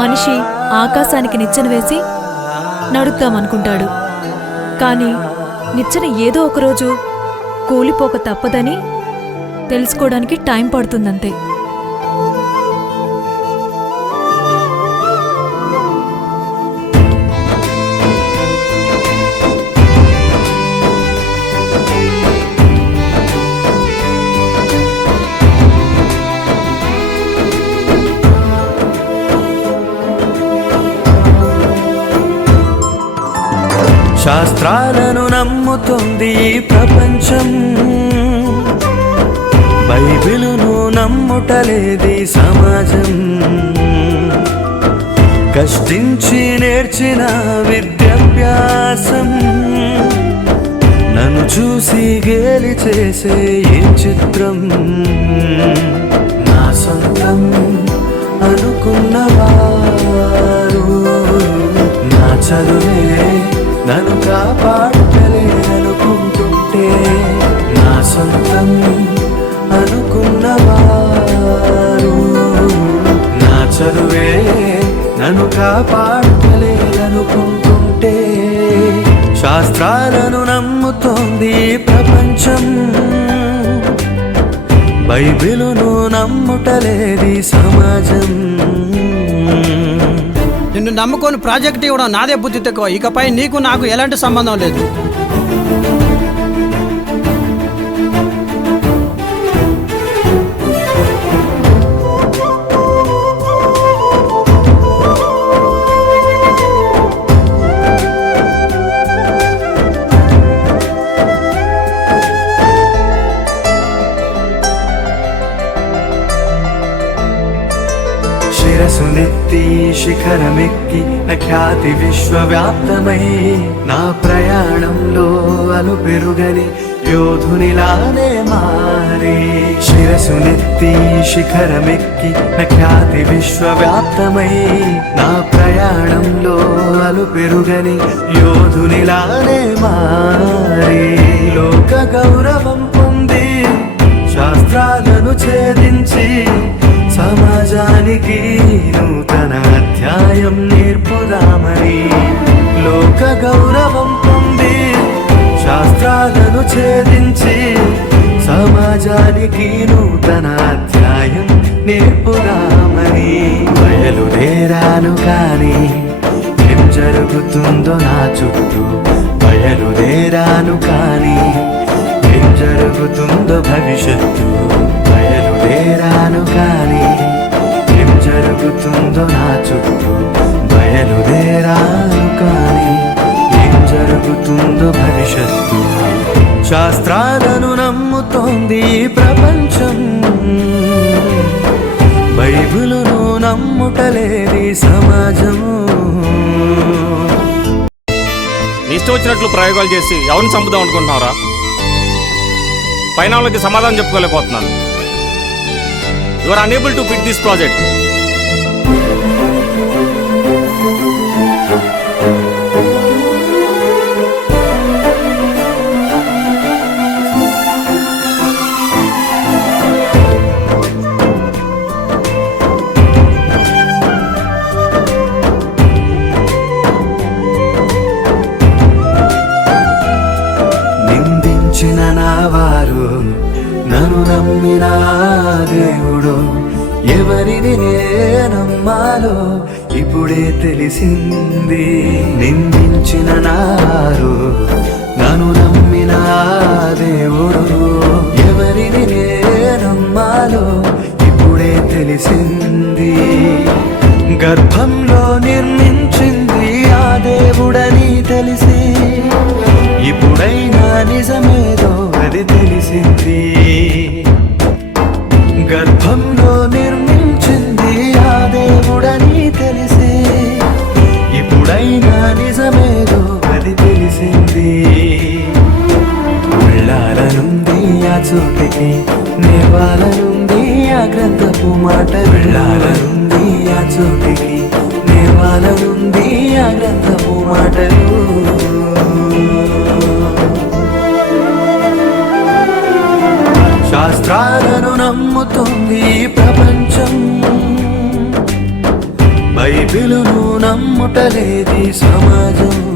మనిషి ఆకాశానికి నిచ్చెన వేసి నడుద్దామనుకుంటాడు. కానీ నిచ్చెన ఏదో ఒకరోజు కూలిపోక తప్పదని తెలుసుకోవడానికి టైం పడుతుందంతే. శాస్త్రాలను నమ్ముతుంది ఈ ప్రపంచం. బైబిలును నమ్ముటలేది సమాజం. కష్టించి నేర్చిన విద్యాభ్యాసం. నన్ను చూసి గేలి చేసే ఏ చిత్రం. నా సొంతం అనుకున్నవా? నన్ను కాపాడలేదనుకుంటుంటే నా సొంతం అనుకున్నవారు నా చదువే నన్ను కాపాడలేదనుకుంటుంటే శాస్త్రాలను నమ్ముతోంది ప్రపంచం. బైబిలును నమ్ముటలేది సమాజం. నిన్ను నమ్ముకొని ప్రాజెక్ట్ ఇవ్వడం నాదే బుద్ధి తక్కువ. ఇకపై నీకు నాకు ఎలాంటి సంబంధం లేదు. శిరసు నెత్తి శిఖరమెక్కి నా ఖ్యాతి విశ్వవ్యాప్తమై నా ప్రయాణంలో అను పెరుగని యోధునిలానే మారి శిరసు నెత్తి శిఖరమెక్కి నా ఖ్యాతి విశ్వవ్యాప్తమై నా ప్రయాణంలో అలు పెరుగని యోధునిలానే మారి లోక గౌరవం పొంది శాస్త్రాలను ఛేదించి సమాజానికి నూతన అధ్యాయం నేర్పుదామని లోక గౌరవం పొంది శాస్త్రాలను ఛేదించి సమాజానికి నూతన అధ్యాయం నేర్పుదామని బయలుదేరాను కానీ ఏం జరుగుతుందో నా చుట్టూ బయలుదేరాను కానీ ఏం జరుగుతుందో భవిష్యత్తు చేరాను కానీ ఏం జరుగుతుందో నా చుట్టూ బయలుదేరాను కానీ ఏం జరుగుతుందో భవిష్యత్తు. శాస్త్రాలను నమ్ముతోంది ప్రపంచం. బైబిలును నమ్ముటలేని సమాజము. ఇష్టం వచ్చినట్లు ప్రయోగాలు చేసి ఎవరిని చంపుదాం అనుకుంటున్నారా? పైన వాళ్ళకి సమాధానం చెప్పుకోలేకపోతున్నాను. You are unable to fit this project నిందించిన నా వారు నన్ను నమ్మిన దేవుడు ఎవరిని నమ్మాలో ఇప్పుడే తెలిసింది. నిందించిన నారు నన్ను నమ్మిన దేవుడు ఎవరిని నమ్మాలో ఇప్పుడే తెలిసింది. గర్భంలో నిర్మించింది ఆ దేవుడని తెలిసి ఇప్పుడైనా నిజమేదో అది తెలిసింది. గ్రంథపు మాట వెళ్ళాలనుంది ఆ చోటికి నేవాలనుంది ఆ గ్రంథము మాటలు. శాస్త్రాలను నమ్ముతుంది ప్రపంచం. బైబిలును నమ్ముటలేది సమాజం.